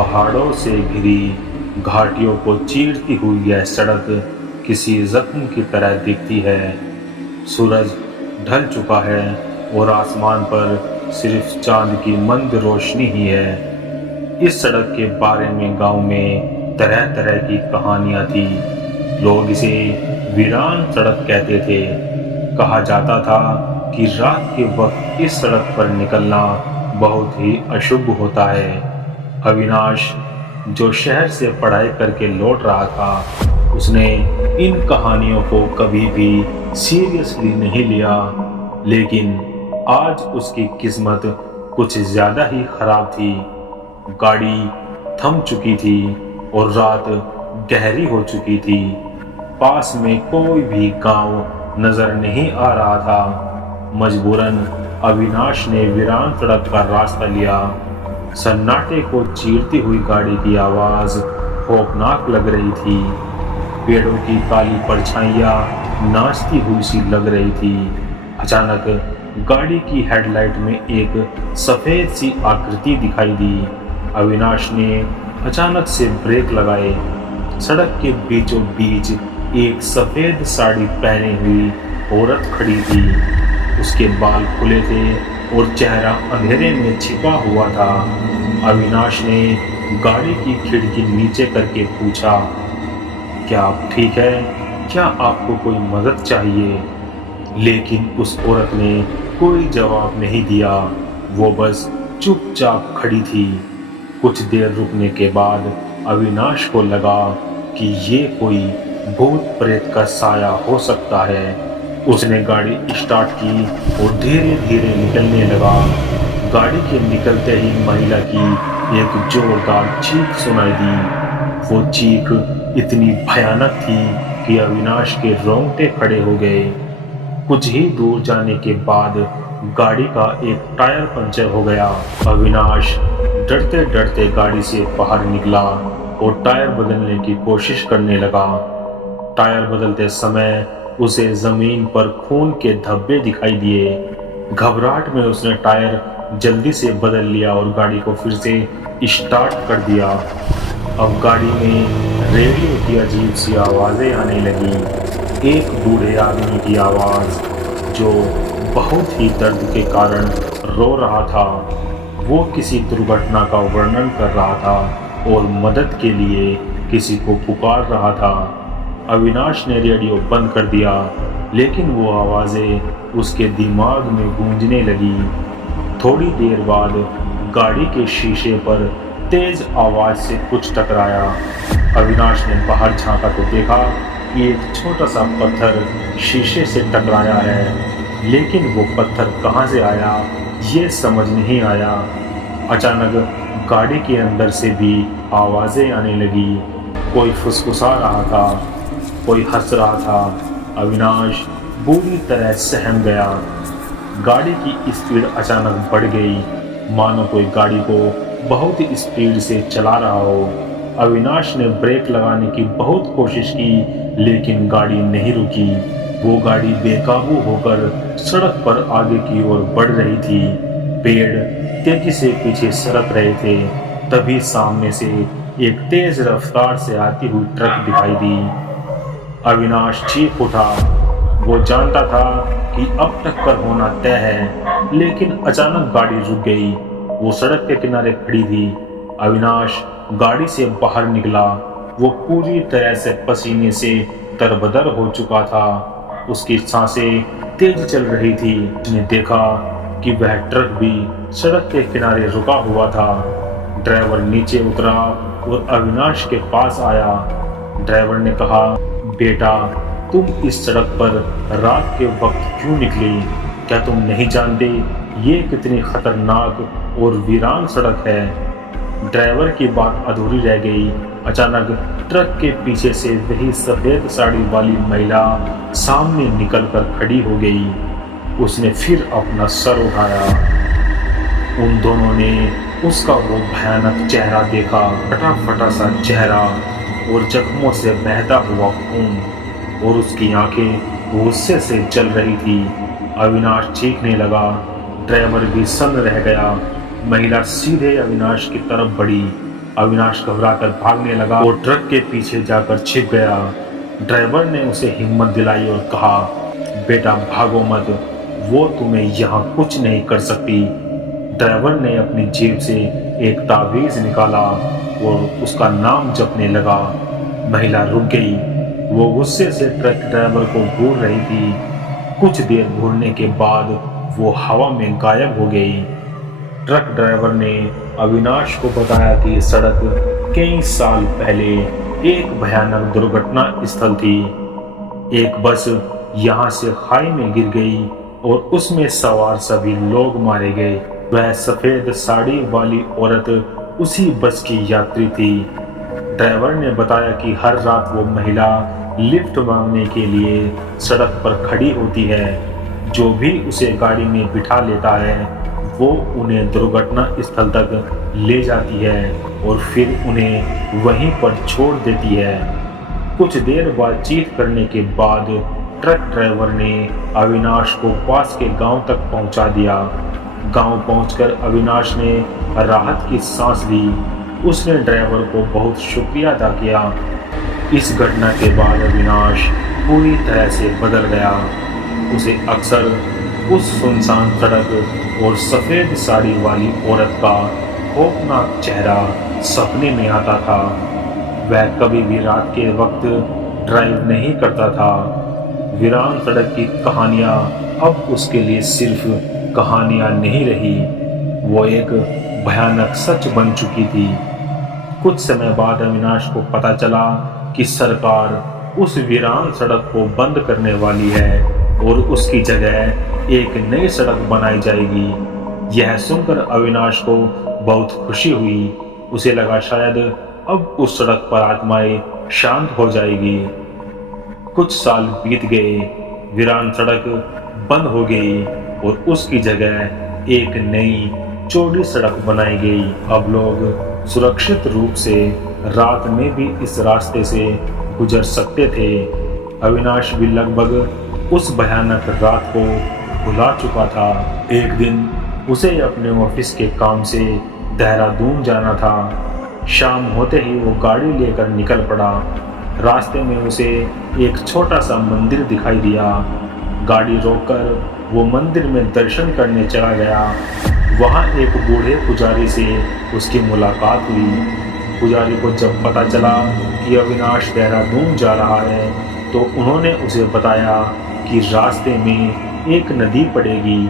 पहाड़ों से घिरी घाटियों को चीरती हुई यह सड़क किसी जख्म की तरह दिखती है। सूरज ढल चुका है और आसमान पर सिर्फ चांद की मंद रोशनी ही है। इस सड़क के बारे में गांव में तरह तरह की कहानियां थी। लोग इसे वीरान सड़क कहते थे। कहा जाता था कि रात के वक्त इस सड़क पर निकलना बहुत ही अशुभ होता है। अविनाश, जो शहर से पढ़ाई करके लौट रहा था, उसने इन कहानियों को कभी भी सीरियसली नहीं लिया। लेकिन आज उसकी किस्मत कुछ ज्यादा ही खराब थी। गाड़ी थम चुकी थी और रात गहरी हो चुकी थी। पास में कोई भी गांव नजर नहीं आ रहा था। मजबूरन अविनाश ने वीरान सड़क का रास्ता लिया। सन्नाटे को चीरती हुई गाड़ी की आवाज खौफनाक लग रही थी। पेड़ों की काली परछाइयां नाचती हुई सी लग रही थी। अचानक गाड़ी की हेडलाइट में एक सफेद सी आकृति दिखाई दी। अविनाश ने अचानक से ब्रेक लगाए। सड़क के बीचों बीच एक सफेद साड़ी पहनी हुई औरत खड़ी थी। उसके बाल खुले थे और चेहरा अंधेरे में छिपा हुआ था। अविनाश ने गाड़ी की खिड़की नीचे करके पूछा, क्या आप ठीक है? क्या आपको कोई मदद चाहिए? लेकिन उस औरत ने कोई जवाब नहीं दिया। वो बस चुपचाप खड़ी थी। कुछ देर रुकने के बाद अविनाश को लगा कि ये कोई भूत प्रेत का साया हो सकता है। उसने गाड़ी स्टार्ट की और धीरे धीरे निकलने लगा। गाड़ी के निकलते ही महिला की एक जोरदार चीख सुनाई दी। वो चीख इतनी भयानक थी कि अविनाश के रोंगटे खड़े हो गए। कुछ ही दूर जाने के बाद गाड़ी का एक टायर पंचर हो गया। अविनाश डरते डरते गाड़ी से बाहर निकला और टायर बदलने की कोशिश करने लगा। टायर बदलते समय उसे जमीन पर खून के धब्बे दिखाई दिए। घबराहट में उसने टायर जल्दी से बदल लिया और गाड़ी को फिर से स्टार्ट कर दिया। अब गाड़ी में रेडियो की अजीब सी आवाजें आने लगी। एक बूढ़े आदमी की आवाज जो बहुत ही दर्द के कारण रो रहा था। वो किसी दुर्घटना का वर्णन कर रहा था और मदद के लिए किसी को पुकार रहा था। अविनाश ने रेडियो बंद कर दिया, लेकिन वो आवाजें उसके दिमाग में गूंजने लगी। थोड़ी देर बाद गाड़ी के शीशे पर तेज आवाज से कुछ टकराया। अविनाश ने बाहर झांका तो देखा कि एक छोटा सा पत्थर शीशे से टकराया है, लेकिन वो पत्थर कहाँ से आया ये समझ नहीं आया। अचानक गाड़ी के अंदर से भी आवाजें आने लगी। कोई फुसफुसा रहा था, कोई हंस रहा था। अविनाश बुरी तरह सहम गया। गाड़ी की स्पीड अचानक बढ़ गई, मानो कोई गाड़ी को बहुत ही स्पीड से चला रहा हो। अविनाश ने ब्रेक लगाने की बहुत कोशिश की, लेकिन गाड़ी नहीं रुकी। वो गाड़ी बेकाबू होकर सड़क पर आगे की ओर बढ़ रही थी। पेड़ तेजी से पीछे सरक रहे थे। तभी सामने से एक तेज रफ्तार से आती हुई ट्रक दिखाई दी। अविनाश चीख उठा। वो जानता था कि अब टक्कर होना तय है, लेकिन अचानक गाड़ी रुक गई। वो सड़क के किनारे खड़ी थी। अविनाश गाड़ी से बाहर निकला। वो पूरी तरह से पसीने से तरबदर हो चुका था। उसकी सांसें तेज चल रही थी। उसने देखा कि वह ट्रक भी सड़क के किनारे रुका हुआ था। ड्राइवर नीचे उतरा और अविनाश के पास आया। ड्राइवर ने कहा, बेटा, तुम इस सड़क पर रात के वक्त क्यों निकली? क्या तुम नहीं जानते ये कितनी खतरनाक और वीरान सड़क है? ड्राइवर की बात अधूरी रह गई। अचानक ट्रक के पीछे से वही सफेद साड़ी वाली महिला सामने निकलकर खड़ी हो गई। उसने फिर अपना सर उठाया। उन दोनों ने उसका वो भयानक चेहरा देखा, फटा फटा सा चेहरा और जख्मों से बहता हुआ खून, और उसकी आंखें गुस्से से जल रही थी। अविनाश चीखने लगा। ड्राइवर भी सन्न रह गया। महिला सीधे अविनाश की तरफ बढ़ी। अविनाश घबराकर भागने लगा और ट्रक के पीछे जाकर छिप गया। ड्राइवर ने उसे हिम्मत दिलाई और कहा, बेटा भागो मत, वो तुम्हें यहाँ कुछ नहीं कर सकती। ड्राइवर ने अपनी जेब से एक ताबीज निकाला और उसका नाम जपने लगा। महिला रुक गई। वो गुस्से से ट्रक ड्राइवर को घूर रही थी। कुछ देर घूरने के बाद वो हवा में गायब हो गई। ट्रक ड्राइवर ने अविनाश को बताया कि सड़क कई साल पहले एक भयानक दुर्घटना स्थल थी। एक बस यहाँ से खाई में गिर गई और उसमें सवार सभी लोग मारे गए। वह सफेद साड़ी वाली औरत उसी बस की यात्री थी। ड्राइवर ने बताया कि हर रात वो महिला लिफ्ट मांगने के लिए सड़क पर खड़ी होती है। जो भी उसे गाड़ी में बिठा लेता है वो उन्हें दुर्घटना स्थल तक ले जाती है और फिर उन्हें वहीं पर छोड़ देती है। कुछ देर बातचीत करने के बाद ट्रक ड्राइवर ने अविनाश को पास के गांव तक पहुंचा दिया। गांव पहुंचकर अविनाश ने राहत की सांस ली। उसने ड्राइवर को बहुत शुक्रिया अदा किया। इस घटना के बाद अविनाश पूरी तरह से बदल गया। उसे अक्सर उस सुनसान सड़क और सफ़ेद साड़ी वाली औरत का खौफनाक चेहरा सपने में आता था। वह कभी भी रात के वक्त ड्राइव नहीं करता था। वीरान सड़क की कहानियाँ अब उसके लिए सिर्फ कहानियाँ नहीं रही, वो एक भयानक सच बन चुकी थी। कुछ समय बाद अविनाश को पता चला कि सरकार उस वीरान सड़क को बंद करने वाली है और उसकी जगह एक नई सड़क बनाई जाएगी। यह सुनकर अविनाश को बहुत खुशी हुई। उसे लगा शायद अब उस सड़क पर आत्माएं शांत हो जाएगी। कुछ साल बीत गए, वीरान सड़क बंद हो गई और उसकी जगह एक नई चौड़ी सड़क बनाई गई। अब लोग सुरक्षित रूप से रात में भी इस रास्ते से गुजर सकते थे। अविनाश भी लगभग उस भयानक रात को भुला चुका था। एक दिन उसे अपने ऑफिस के काम से देहरादून जाना था। शाम होते ही वो गाड़ी लेकर निकल पड़ा। रास्ते में उसे एक छोटा सा मंदिर दिखाई दिया। गाड़ी रोककर वो मंदिर में दर्शन करने चला गया। वहाँ एक बूढ़े पुजारी से उसकी मुलाकात हुई। पुजारी को जब पता चला कि अविनाश देहरादून जा रहा है तो उन्होंने उसे बताया कि रास्ते में एक नदी पड़ेगी,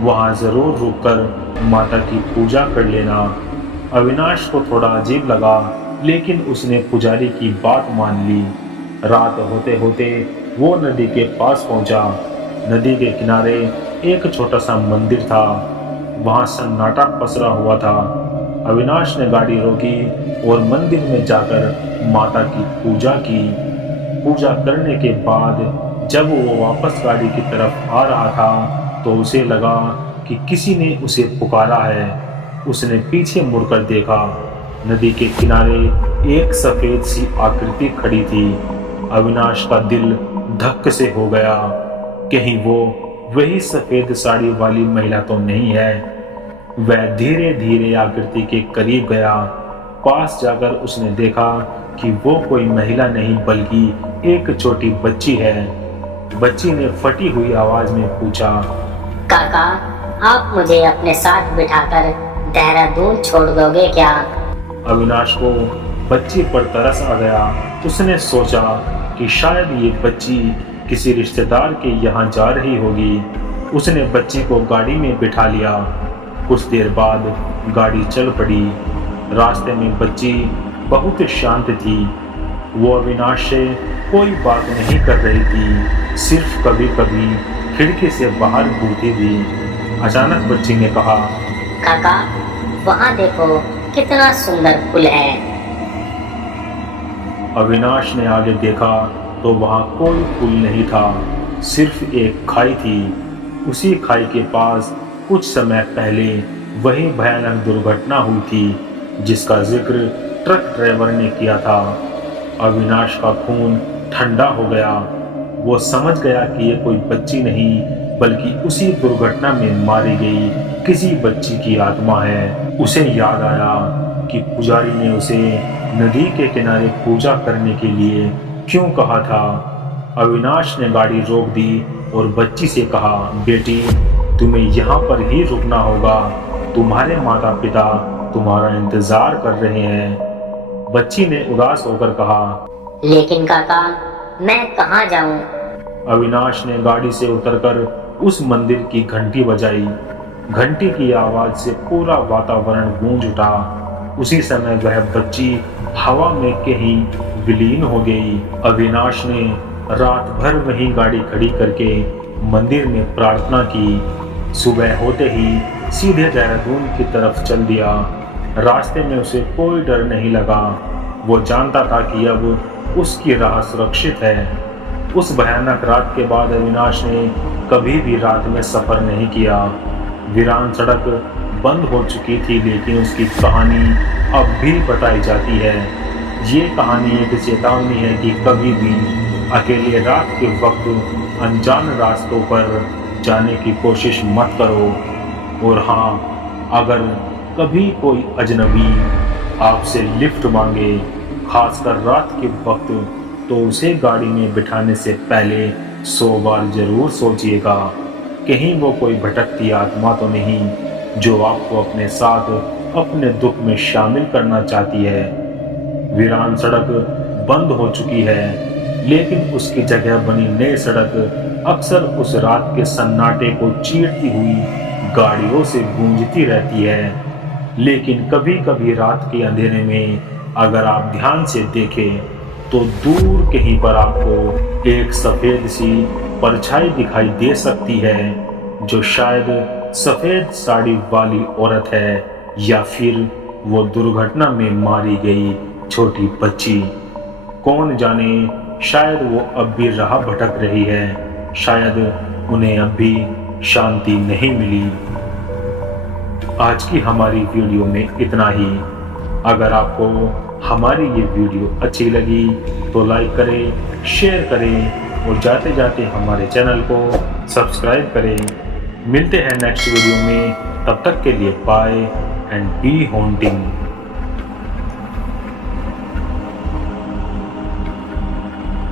वहाँ ज़रूर रुककर माता की पूजा कर लेना। अविनाश को थोड़ा अजीब लगा, लेकिन उसने पुजारी की बात मान ली। रात होते होते वो नदी के पास पहुंचा। नदी के किनारे एक छोटा सा मंदिर था। वहाँ सन्नाटा पसरा हुआ था। अविनाश ने गाड़ी रोकी और मंदिर में जाकर माता की पूजा की। पूजा करने के बाद जब वो वापस गाड़ी की तरफ आ रहा था तो उसे लगा कि किसी ने उसे पुकारा है। उसने पीछे मुड़कर देखा। नदी के किनारे एक सफ़ेद सी आकृति खड़ी थी। अविनाश का दिल धक्के से हो गया। कहीं वो वही सफ़ेद साड़ी वाली महिला तो नहीं है। वह धीरे धीरे आकृति के करीब गया। पास जाकर उसने देखा कि वो कोई महिला नहीं बल्कि एक छोटी बच्ची है। बच्ची ने फटी हुई आवाज में पूछा, काका, आप मुझे अपने साथ बिठाकर देहरादून छोड़ दोगे क्या? अविनाश को बच्ची पर तरस आ गया। उसने सोचा कि शायद ये बच्ची किसी रिश्तेदार के यहाँ जा रही होगी। उसने बच्ची को गाड़ी में बिठा लिया। कुछ देर बाद गाड़ी चल पड़ी। रास्ते में बच्ची बहुत शांत थी। वो अविनाश से कोई बात नहीं कर रही थी, सिर्फ कभी कभी खिड़की से बाहर घूरती थी। अचानक बच्ची ने कहा, काका, वहाँ देखो कितना सुंदर पुल है। अविनाश ने आगे देखा तो वहाँ कोई पुल नहीं था, सिर्फ एक खाई थी। उसी खाई के पास कुछ समय पहले वही भयानक दुर्घटना हुई थी जिसका जिक्र ट्रक ड्राइवर ने किया था। अविनाश का खून ठंडा हो गया। वो समझ गया कि ये कोई बच्ची नहीं बल्कि उसी दुर्घटना में मारी गई किसी बच्ची की आत्मा है। उसे याद आया कि पुजारी ने उसे नदी के किनारे पूजा करने के लिए क्यों कहा था। अविनाश ने गाड़ी रोक दी और बच्ची से कहा, बेटी तुम्हें यहाँ पर ही रुकना होगा, तुम्हारे माता पिता तुम्हारा इंतजार कर रहे हैं। बच्ची ने उदास होकर कहा, लेकिन काका मैं कहाँ जाऊँ? अविनाश ने गाड़ी से उतरकर उस मंदिर की घंटी बजाई। घंटी की आवाज से पूरा वातावरण गूंज उठा। उसी समय वह बच्ची हवा में कहीं विलीन हो गई। अविनाश ने रात भर वहीं गाड़ी खड़ी करके मंदिर में प्रार्थना की। सुबह होते ही सीधे देहरादून की तरफ चल दिया। रास्ते में उसे कोई डर नहीं लगा। वो जानता था कि अब उसकी राह सुरक्षित है। उस भयानक रात के बाद अविनाश ने कभी भी रात में सफर नहीं किया। वीरान सड़क बंद हो चुकी थी, लेकिन उसकी कहानी अब भी बताई जाती है। ये कहानी एक चेतावनी है कि कभी भी अकेले रात के वक्त अनजान रास्तों पर जाने की कोशिश मत करो। और हाँ, अगर कभी कोई अजनबी आपसे लिफ्ट मांगे, खासकर रात के वक्त, तो उसे गाड़ी में बिठाने से पहले 100 बार जरूर सोचिएगा, कहीं वो कोई भटकती आत्मा तो नहीं जो आपको अपने साथ अपने दुख में शामिल करना चाहती है। वीरान सड़क बंद हो चुकी है, लेकिन उसकी जगह बनी नई सड़क अक्सर उस रात के सन्नाटे को चीरती हुई गाड़ियों से गूंजती रहती है। लेकिन कभी कभी रात के अंधेरे में अगर आप ध्यान से देखें तो दूर कहीं पर आपको एक सफेद सी परछाई दिखाई दे सकती है, जो शायद सफेद साड़ी वाली औरत है या फिर वो दुर्घटना में मारी गई छोटी बच्ची। कौन जाने, शायद वो अब भी राह भटक रही है, शायद उन्हें अब भी शांति नहीं मिली। आज की हमारी वीडियो में इतना ही। अगर आपको हमारी ये वीडियो अच्छी लगी तो लाइक करें, शेयर करें और जाते जाते हमारे चैनल को सब्सक्राइब करें। मिलते हैं नेक्स्ट वीडियो में, तब तक के लिए बाय एंड बी हॉन्टिंग।